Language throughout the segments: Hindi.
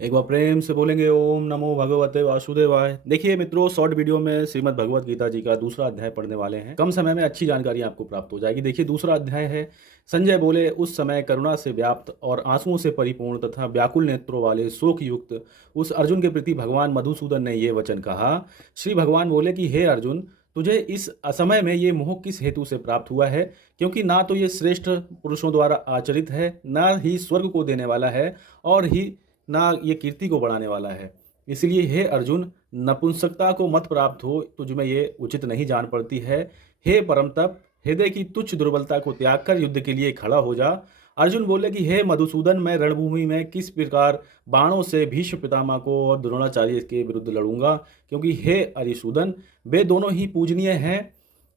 एक बार प्रेम से बोलेंगे ओम नमो भगवते वासुदेवाय। देखिए मित्रों, शॉर्ट वीडियो में श्रीमद् भगवत गीता जी का दूसरा अध्याय पढ़ने वाले हैं। कम समय में अच्छी जानकारी आपको प्राप्त हो जाएगी। देखिए दूसरा अध्याय है, संजय बोले, उस समय करुणा से व्याप्त और आंसुओं से परिपूर्ण तथा व्याकुल नेत्रों वाले शोक युक्त उस अर्जुन के प्रति भगवान मधुसूदन ने ये वचन कहा। श्री भगवान बोले कि हे अर्जुन, तुझे इस असमय में ये मोह किस हेतु से प्राप्त हुआ है? क्योंकि ना तो ये श्रेष्ठ पुरुषों द्वारा आचरित है, ना ही स्वर्ग को देने वाला है, और ही ना ये कीर्ति को बढ़ाने वाला है। इसलिए हे अर्जुन, नपुंसकता को मत प्राप्त हो, तुझ में ये उचित नहीं जान पड़ती है। हे परम तप, हृदय की तुच्छ दुर्बलता को त्याग कर युद्ध के लिए खड़ा हो जा। अर्जुन बोले कि हे मधुसूदन, मैं रणभूमि में किस प्रकार बाणों से भीष्म पितामह को और द्रोणाचार्य के विरुद्ध लड़ूंगा, क्योंकि हे अरिसूदन, वे दोनों ही पूजनीय हैं।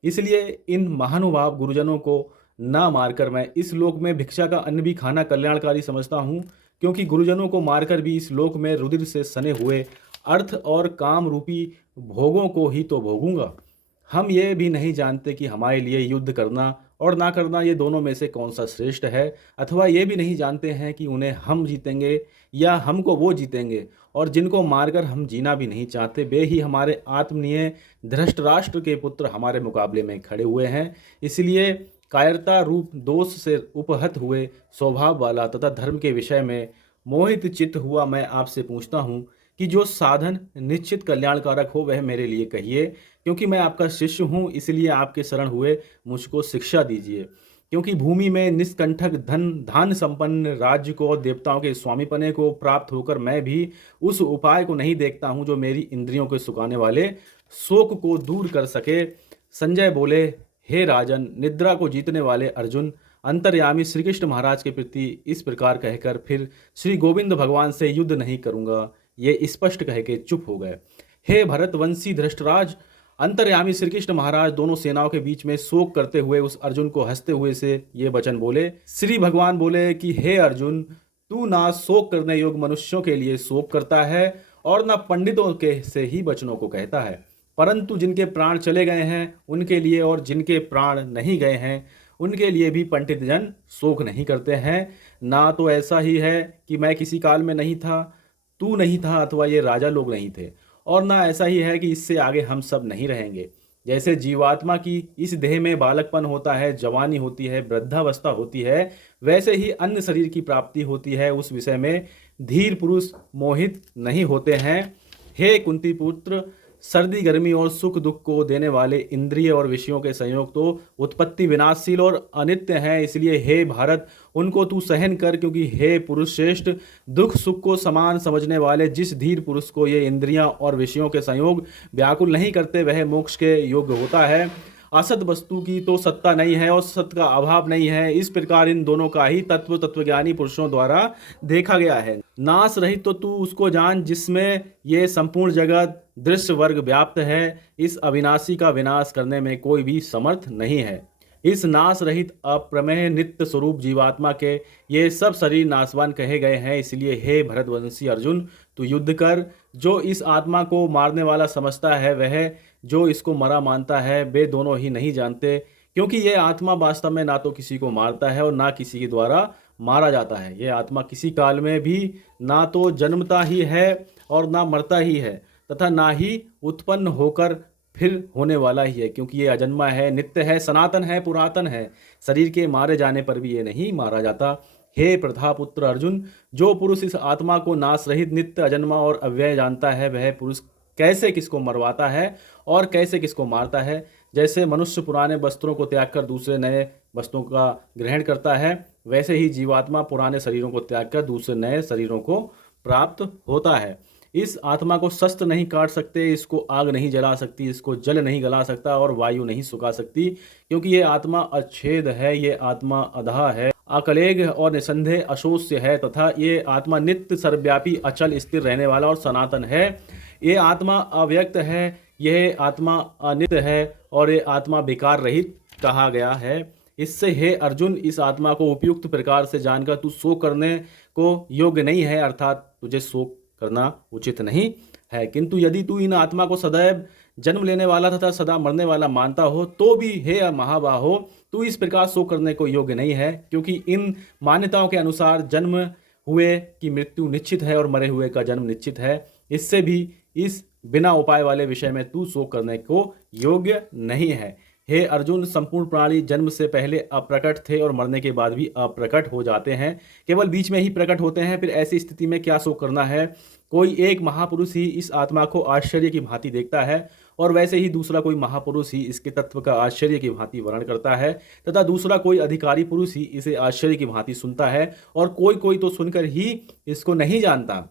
इसलिए इन महानुभाव गुरुजनों को ना मारकर मैं इस लोक में भिक्षा का अन्न भी खाना कल्याणकारी समझता हूँ, क्योंकि गुरुजनों को मारकर भी इस लोक में रुधिर से सने हुए अर्थ और काम रूपी भोगों को ही तो भोगूंगा। हम ये भी नहीं जानते कि हमारे लिए युद्ध करना और ना करना ये दोनों में से कौन सा श्रेष्ठ है, अथवा ये भी नहीं जानते हैं कि उन्हें हम जीतेंगे या हमको वो जीतेंगे। और जिनको मारकर हम जीना भी नहीं चाहते, वे ही हमारे आत्मनीय धृतराष्ट्र के पुत्र हमारे मुकाबले में खड़े हुए हैं। इसलिए कायरता रूप दोष से उपहत हुए स्वभाव वाला तथा धर्म के विषय में मोहित चित्त हुआ मैं आपसे पूछता हूँ कि जो साधन निश्चित कल्याणकारक हो वह मेरे लिए कहिए, क्योंकि मैं आपका शिष्य हूँ। इसलिए आपके शरण हुए मुझको शिक्षा दीजिए, क्योंकि भूमि में निष्कंठक धान संपन्न राज्य को और देवताओं के स्वामीपने को प्राप्त होकर मैं भी उस उपाय को नहीं देखता हूँ जो मेरी इंद्रियों को सुखाने वाले शोक को दूर कर सके। संजय बोले, हे राजन, निद्रा को जीतने वाले अर्जुन अंतर्यामी श्री कृष्ण महाराज के प्रति इस प्रकार कहकर फिर श्री गोविंद भगवान से युद्ध नहीं करूंगा, ये स्पष्ट कह के चुप हो गए। हे भरतवंशी धृष्टराज, अंतर्यामी श्री कृष्ण महाराज दोनों सेनाओं के बीच में शोक करते हुए उस अर्जुन को हंसते हुए से ये वचन बोले। श्री भगवान बोले कि हे अर्जुन, तू ना शोक करने योग्य मनुष्यों के लिए शोक करता है और ना पंडितों के से ही वचनों को कहता है, परंतु जिनके प्राण चले गए हैं उनके लिए और जिनके प्राण नहीं गए हैं उनके लिए भी पंडित जन शोक नहीं करते हैं। ना तो ऐसा ही है कि मैं किसी काल में नहीं था, तू नहीं था, अथवा ये राजा लोग नहीं थे, और ना ऐसा ही है कि इससे आगे हम सब नहीं रहेंगे। जैसे जीवात्मा की इस देह में बालकपन होता है, जवानी होती है, वृद्धावस्था होती है, वैसे ही अन्य शरीर की प्राप्ति होती है, उस विषय में धीर पुरुष मोहित नहीं होते हैं। हे कुंती पुत्र, सर्दी गर्मी और सुख दुख को देने वाले इंद्रिय और विषयों के संयोग तो उत्पत्ति विनाशशील और अनित्य हैं। इसलिए हे भारत, उनको तू सहन कर, क्योंकि हे पुरुष श्रेष्ठ, दुख सुख को समान समझने वाले जिस धीर पुरुष को ये इंद्रियां और विषयों के संयोग व्याकुल नहीं करते वह मोक्ष के योग्य होता है। असत वस्तु की तो सत्ता नहीं है और सत्य का अभाव नहीं है, इस प्रकार इन दोनों का ही तत्वज्ञानी पुरुषों द्वारा देखा गया है। नाश रहित तो तू उसको जान जिसमें ये संपूर्ण जगत दृश्य वर्ग व्याप्त है। इस अविनाशी का विनाश करने में कोई भी समर्थ नहीं है। इस नाश रहित अप्रमेय नित्य स्वरूप जीवात्मा के ये सब शरीर नाशवान कहे गए हैं। इसलिए हे भरतवंशी अर्जुन, तू युद्ध कर। जो इस आत्मा को मारने वाला समझता है वह जो इसको मरा मानता है, वे दोनों ही नहीं जानते, क्योंकि ये आत्मा वास्तव में ना तो किसी को मारता है और ना किसी के द्वारा मारा जाता है। ये आत्मा किसी काल में भी ना तो जन्मता ही है और ना मरता ही है, तथा ना ही उत्पन्न होकर फिर होने वाला ही है, क्योंकि ये अजन्मा है, नित्य है, सनातन है, पुरातन है। शरीर के मारे जाने पर भी ये नहीं मारा जाता। हे प्रथापुत्र अर्जुन, जो पुरुष इस आत्मा को नाश रहित नित्य अजन्मा और अव्यय जानता है वह पुरुष कैसे किसको मरवाता है और कैसे किसको मारता है। जैसे मनुष्य पुराने वस्त्रों को त्याग कर दूसरे नए वस्त्रों का ग्रहण करता है, वैसे ही जीवात्मा पुराने शरीरों को त्याग कर दूसरे नए शरीरों को प्राप्त होता है। इस आत्मा को शस्त्र नहीं काट सकते, इसको आग नहीं जला सकती, इसको जल नहीं गला सकता और वायु नहीं सुखा सकती, क्योंकि ये आत्मा अच्छेद है, ये आत्मा अधा है, अकलेग और निसंदेह अशोष्य है, तथा ये आत्मा नित्य सर्वव्यापी अचल स्थिर रहने वाला और सनातन है। ये आत्मा अव्यक्त है, यह आत्मा अनित्य है और ये आत्मा विकार रहित कहा गया है। इससे हे अर्जुन, इस आत्मा को उपयुक्त प्रकार से जानकर तू शोक करने को योग्य नहीं है, अर्थात तुझे शोक करना उचित नहीं है। किंतु यदि तू इन आत्मा को सदैव जन्म लेने वाला तथा सदा मरने वाला मानता हो तो भी हे महाबाहो, तू इस प्रकार शोक करने को योग्य नहीं है, क्योंकि इन मान्यताओं के अनुसार जन्म हुए की मृत्यु निश्चित है और मरे हुए का जन्म निश्चित है। इससे भी इस बिना उपाय वाले विषय में तू शोक करने को योग्य नहीं है। हे अर्जुन, संपूर्ण प्राणी जन्म से पहले अप्रकट थे और मरने के बाद भी अप्रकट हो जाते हैं, केवल बीच में ही प्रकट होते हैं। फिर ऐसी स्थिति में क्या शोक करना है? कोई एक महापुरुष ही इस आत्मा को आश्चर्य की भांति देखता है और वैसे ही दूसरा कोई महापुरुष ही इसके तत्व का आश्चर्य की भांति वर्णन करता है, तथा दूसरा कोई अधिकारी पुरुष ही इसे आश्चर्य की भांति सुनता है और कोई कोई तो सुनकर ही इसको नहीं जानता।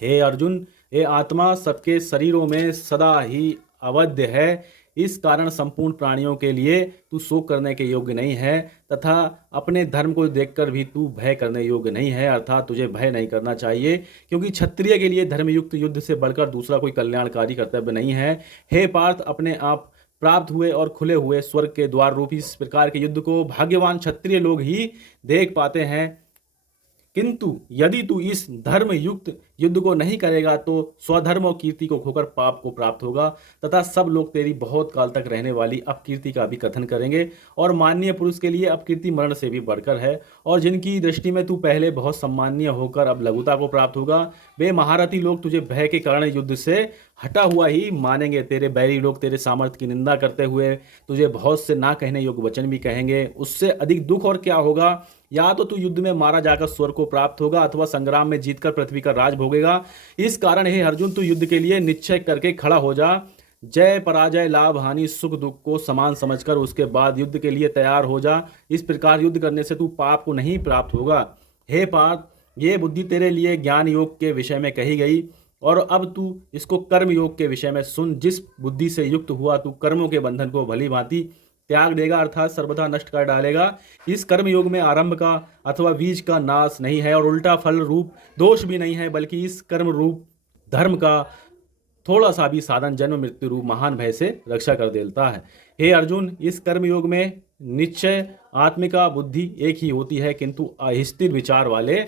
हे अर्जुन, ये आत्मा सबके शरीरों में सदा ही अवध्य है। इस कारण संपूर्ण प्राणियों के लिए तू शोक करने के योग्य नहीं है, तथा अपने धर्म को देखकर भी तू भय करने योग्य नहीं है, अर्थात तुझे भय नहीं करना चाहिए, क्योंकि क्षत्रिय के लिए धर्मयुक्त युद्ध से बढ़कर दूसरा कोई कल्याणकारी कर्तव्य नहीं है। हे पार्थ, अपने आप प्राप्त हुए और खुले हुए स्वर्ग के द्वार रूपी इस प्रकार के युद्ध को भाग्यवान क्षत्रिय लोग ही देख पाते हैं, किंतु यदि तू इस धर्म युक्त युद्ध को नहीं करेगा तो स्वधर्म और कीर्ति को खोकर पाप को प्राप्त होगा, तथा सब लोग तेरी बहुत काल तक रहने वाली अपकीर्ति का भी कथन करेंगे। और माननीय पुरुष के लिए अपकीर्ति मरण से भी बढ़कर है, और जिनकी दृष्टि में तू पहले बहुत सम्माननीय होकर अब लघुता को प्राप्त होगा, वे महारथी लोग तुझे भय के कारण युद्ध से हटा हुआ ही मानेंगे। तेरे बैरी लोग तेरे सामर्थ्य की निंदा करते हुए तुझे बहुत से ना कहने योग्य वचन भी कहेंगे। उससे अधिक दुख और क्या होगा? या तो तू युद्ध में मारा जाकर स्वर्ग को प्राप्त होगा अथवा संग्राम में जीतकर पृथ्वी का राज भोगेगा। इस कारण हे अर्जुन, तू युद्ध के लिए निश्चय करके खड़ा हो जा। जय पराजय, लाभ हानि, सुख दुख को समान समझकर उसके बाद युद्ध के लिए तैयार हो जा। इस प्रकार युद्ध करने से तू पाप को नहीं प्राप्त होगा। हे पार्थ, ये बुद्धि तेरे लिए ज्ञान योग के विषय में कही गई, और अब तू इसको कर्म योग के विषय में सुन। जिस बुद्धि से युक्त हुआ तू कर्मों के बंधन को भली भांति त्याग देगा, अर्थात सर्वथा नष्ट कर डालेगा। इस कर्म योग में आरंभ का अथवा बीज का नाश नहीं है और उल्टा फल रूप दोष भी नहीं है, बल्कि इस कर्म रूप धर्म का थोड़ा सा भी साधन जन्म मृत्यु रूप महान भय से रक्षा कर देता है। हे अर्जुन, इस कर्म योग में निश्चय आत्मिका बुद्धि एक ही होती है, किंतु अस्थिर विचार वाले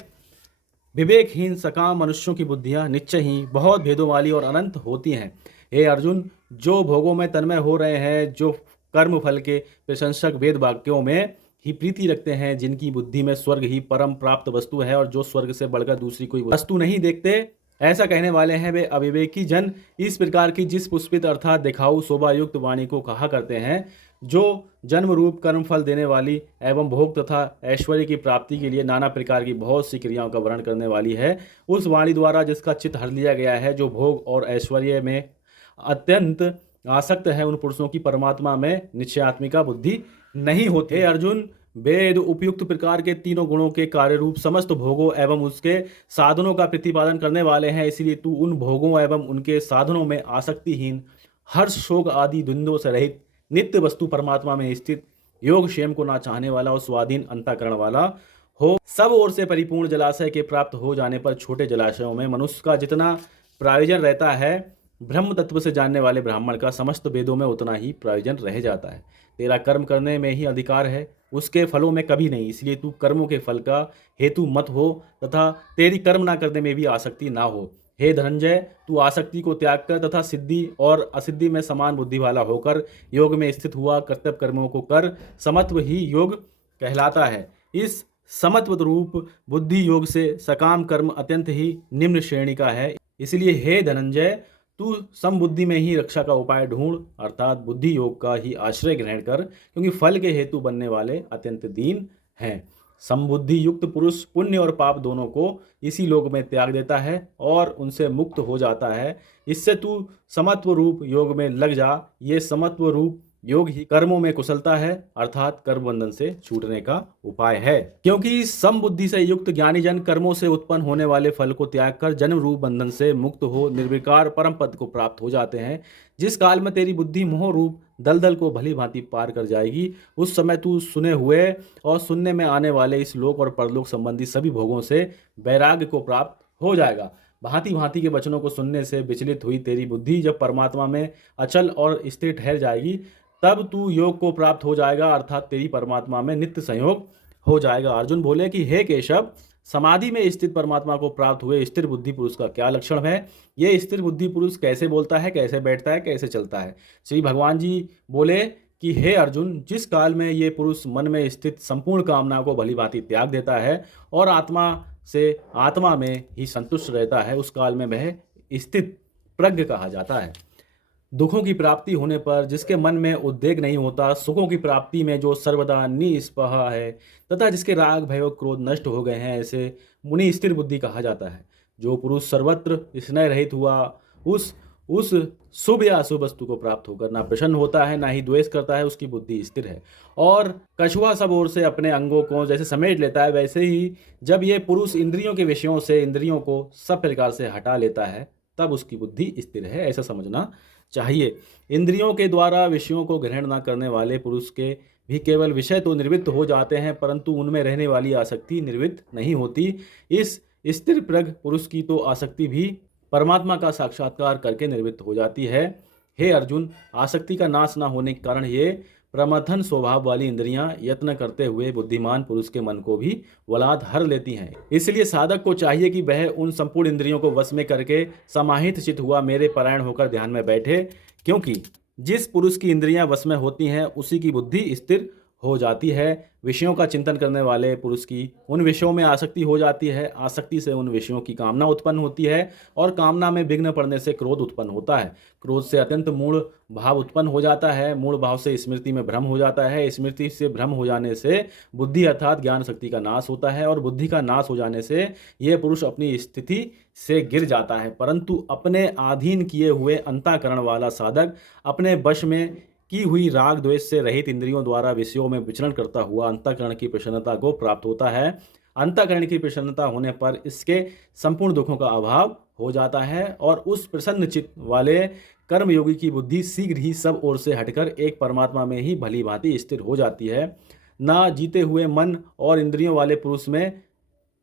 विवेकहीन सकाम मनुष्यों की बुद्धियां निश्चय ही बहुत भेदों वाली और अनंत होती हैं। हे अर्जुन, जो भोगों में तन्मय हो रहे हैं, जो कर्म फल के प्रशंसक वेद वाक्यों में ही प्रीति रखते हैं, जिनकी बुद्धि में स्वर्ग ही परम प्राप्त वस्तु है और जो स्वर्ग से बढ़कर दूसरी कोई वस्तु नहीं देखते, ऐसा कहने वाले हैं वे अविवेकी जन। इस प्रकार की जिस पुष्पित अर्थात दिखाऊ शोभायुक्त वाणी को कहा करते हैं, जो जन्म रूप कर्म फल देने वाली एवं भोग तथा ऐश्वर्य की प्राप्ति के लिए नाना प्रकार की बहुत सी क्रियाओं का वर्णन करने वाली है, उस वाणी द्वारा जिसका चित्त हर लिया गया है, जो भोग और ऐश्वर्य में अत्यंत आसक्त है, उन पुरुषों की परमात्मा में निश्चयात्मिका बुद्धि नहीं होती। हे अर्जुन, वेद उपयुक्त प्रकार के तीनों गुणों के कार्य रूप समस्त भोगों एवं उसके साधनों का प्रतिपादन करने वाले हैं, इसलिए तू उन भोगों एवं उनके साधनों में आसक्तिहीन, हर्ष शोक आदि द्वंद्वों से रहित, नित्य वस्तु परमात्मा में स्थित, योग क्षेम को ना चाहने वाला और स्वाधीन अंतःकरण वाला हो। सब ओर से परिपूर्ण जलाशय के प्राप्त हो जाने पर छोटे जलाशयों में मनुष्य का जितना प्रयोजन रहता है, ब्रह्म तत्व से जानने वाले ब्राह्मण का समस्त वेदों में उतना ही प्रयोजन रह जाता है। तेरा कर्म करने में ही अधिकार है, उसके फलों में कभी नहीं। इसलिए तू कर्मों के फल का हेतु मत हो तथा तेरी कर्म ना करने में भी आसक्ति ना हो। हे धनंजय, तू आसक्ति को त्याग कर तथा सिद्धि और असिद्धि में समान बुद्धि वाला होकर योग में स्थित हुआ कर्तव्य कर्मों को कर। समत्व ही योग कहलाता है। इस समत्व रूप बुद्धि योग से सकाम कर्म अत्यंत ही निम्न श्रेणी का है। इसलिए हे धनंजय, तू समबुद्धि में ही रक्षा का उपाय ढूंढ, अर्थात बुद्धि योग का ही आश्रय ग्रहण कर, क्योंकि फल के हेतु बनने वाले अत्यंत दीन हैं। समबुद्धि युक्त पुरुष पुण्य और पाप दोनों को इसी लोक में त्याग देता है और उनसे मुक्त हो जाता है। इससे तू समत्व रूप योग में लग जा। ये समत्व रूप योग ही कर्मों में कुशलता है, अर्थात कर्म बंधन से छूटने का उपाय है। क्योंकि समबुद्धि से युक्त ज्ञानी जन कर्मों से उत्पन्न होने वाले फल को त्याग कर जन्म रूप बंधन से मुक्त हो निर्विकार परम पद को प्राप्त हो जाते हैं। जिस काल में तेरी बुद्धि मोह रूप दलदल को भली भांति पार कर जाएगी, उस समय तू सुने हुए और सुनने में आने वाले इस लोक और परलोक संबंधी सभी भोगों से वैराग्य को प्राप्त हो जाएगा। भांति भांति के वचनों को सुनने से विचलित हुई तेरी बुद्धि जब परमात्मा में अचल और स्थिर ठहर जाएगी, तब तू योग को प्राप्त हो जाएगा, अर्थात तेरी परमात्मा में नित्य संयोग हो जाएगा। अर्जुन बोले कि हे केशव, समाधि में स्थित परमात्मा को प्राप्त हुए स्थिर बुद्धि पुरुष का क्या लक्षण है? ये स्थिर बुद्धि पुरुष कैसे बोलता है, कैसे बैठता है, कैसे चलता है? श्री भगवान जी बोले कि हे अर्जुन, जिस काल में ये पुरुष मन में स्थित संपूर्ण कामना को भली भांति त्याग देता है और आत्मा से आत्मा में ही संतुष्ट रहता है, उस काल में वह स्थित प्रज्ञ कहा जाता है। दुखों की प्राप्ति होने पर जिसके मन में उद्वेग नहीं होता, सुखों की प्राप्ति में जो सर्वदा निस्पृह है तथा जिसके राग भय और क्रोध नष्ट हो गए हैं, ऐसे मुनि स्थिर बुद्धि कहा जाता है। जो पुरुष सर्वत्र स्नेह रहित हुआ, उस शुभ या अशुभ वस्तु को प्राप्त होकर ना प्रसन्न होता है ना ही द्वेष करता है, उसकी बुद्धि स्थिर है। और कछुआ सब ओर से अपने अंगों को जैसे समेट लेता है, वैसे ही जब ये पुरुष इंद्रियों के विषयों से इंद्रियों को सब प्रकार से हटा लेता है, तब उसकी बुद्धि स्थिर है, ऐसा समझना चाहिए। इंद्रियों के द्वारा विषयों को ग्रहण न करने वाले पुरुष के भी केवल विषय तो निवृत्त हो जाते हैं, परंतु उनमें रहने वाली आसक्ति निवृत्त नहीं होती। इस स्थिर प्रज्ञ पुरुष की तो आसक्ति भी परमात्मा का साक्षात्कार करके निवृत्त हो जाती है। हे अर्जुन, आसक्ति का नाश न होने के कारण ये प्रमथन स्वभाव वाली इंद्रियां यत्न करते हुए बुद्धिमान पुरुष के मन को भी वलाद हर लेती हैं। इसलिए साधक को चाहिए कि वह उन संपूर्ण इंद्रियों को वश में करके समाहित चित हुआ मेरे परायण होकर ध्यान में बैठे, क्योंकि जिस पुरुष की इंद्रियां वश में होती हैं उसी की बुद्धि स्थिर हो जाती है। विषयों का चिंतन करने वाले पुरुष की उन विषयों में आसक्ति हो जाती है, आसक्ति से उन विषयों की कामना उत्पन्न होती है और कामना में विघ्न पड़ने से क्रोध उत्पन्न होता है। क्रोध से अत्यंत मूढ़ भाव उत्पन्न हो जाता है, मूढ़ भाव से स्मृति में भ्रम हो जाता है, स्मृति से भ्रम हो जाने से बुद्धि अर्थात ज्ञान शक्ति का नाश होता है और बुद्धि का नाश हो जाने से यह पुरुष अपनी स्थिति से गिर जाता है। परंतु अपने अधीन किए हुए अंतःकरण वाला साधक अपने वश में की हुई राग द्वेष से रहित इंद्रियों द्वारा विषयों में विचरण करता हुआ अंतःकरण की प्रसन्नता को प्राप्त होता है। अंतःकरण की प्रसन्नता होने पर इसके संपूर्ण दुखों का अभाव हो जाता है और उस प्रसन्न चित्त वाले कर्मयोगी की बुद्धि शीघ्र ही सब ओर से हटकर एक परमात्मा में ही भली भांति स्थिर हो जाती है। ना जीते हुए मन और इंद्रियों वाले पुरुष में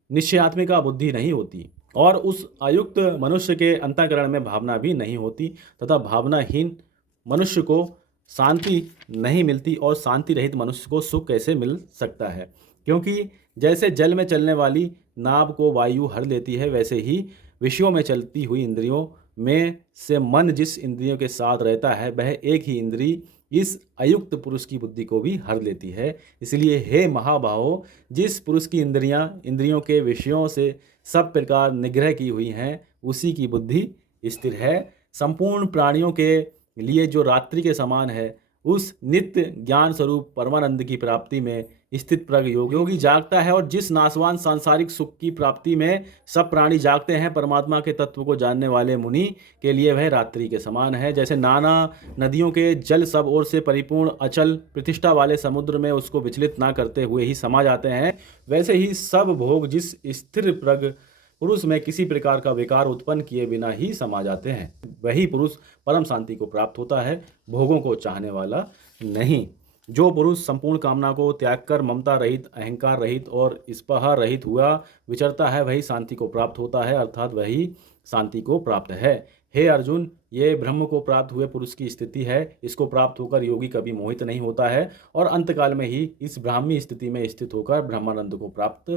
निश्चयात्मिका बुद्धि नहीं होती और उस अयुक्त मनुष्य के अंतःकरण में भावना भी नहीं होती तथा भावनाहीन मनुष्य को शांति नहीं मिलती और शांति रहित मनुष्य को सुख कैसे मिल सकता है। क्योंकि जैसे जल में चलने वाली नाव को वायु हर लेती है, वैसे ही विषयों में चलती हुई इंद्रियों में से मन जिस इंद्रियों के साथ रहता है वह एक ही इंद्री इस अयुक्त पुरुष की बुद्धि को भी हर लेती है। इसलिए हे महाबाहो, जिस पुरुष की इंद्रियों के विषयों से सब प्रकार निग्रह की हुई हैं, उसी की बुद्धि स्थिर है। संपूर्ण प्राणियों के लिए जो रात्रि के समान है, उस नित्य ज्ञान स्वरूप परमानंद की प्राप्ति में स्थित प्रज्ञ योगी जागता है और जिस नाशवान सांसारिक सुख की प्राप्ति में सब प्राणी जागते हैं, परमात्मा के तत्व को जानने वाले मुनि के लिए वह रात्रि के समान है। जैसे नाना नदियों के जल सब ओर से परिपूर्ण अचल प्रतिष्ठा वाले समुद्र में उसको विचलित ना करते हुए ही समा जाते हैं, वैसे ही सब भोग जिस स्थिर प्रज्ञ पुरुष में किसी प्रकार का विकार उत्पन्न किए बिना ही समा जाते हैं, वही पुरुष परम शांति को प्राप्त होता है, भोगों को चाहने वाला नहीं। जो पुरुष संपूर्ण कामना को त्याग कर ममता रहित, अहंकार रहित और स्पृहा रहित हुआ विचरता है, वही शांति को प्राप्त होता है, अर्थात वही शांति को प्राप्त है। हे अर्जुन, ये ब्रह्म को प्राप्त हुए पुरुष की स्थिति है। इसको प्राप्त होकर योगी कभी मोहित नहीं होता है और अंतकाल में ही इस ब्राह्मी स्थिति में स्थित होकर ब्रह्मानंद को प्राप्त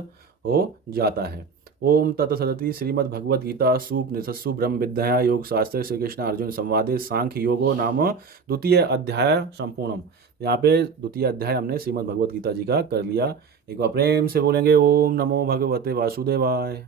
हो जाता है। ओम तत्सदिति। श्रीमद् भगवद गीता सुपनिषत्सु ब्रह्म विद्या योग शास्त्र श्री कृष्ण अर्जुन संवादे सांख्य योगो नाम द्वितीय अध्याय संपूर्णम। यहाँ पे द्वितीय अध्याय हमने श्रीमद् भगवद गीता जी का कर लिया। एक बार प्रेम से बोलेंगे ओम नमो भगवते वासुदेवाय।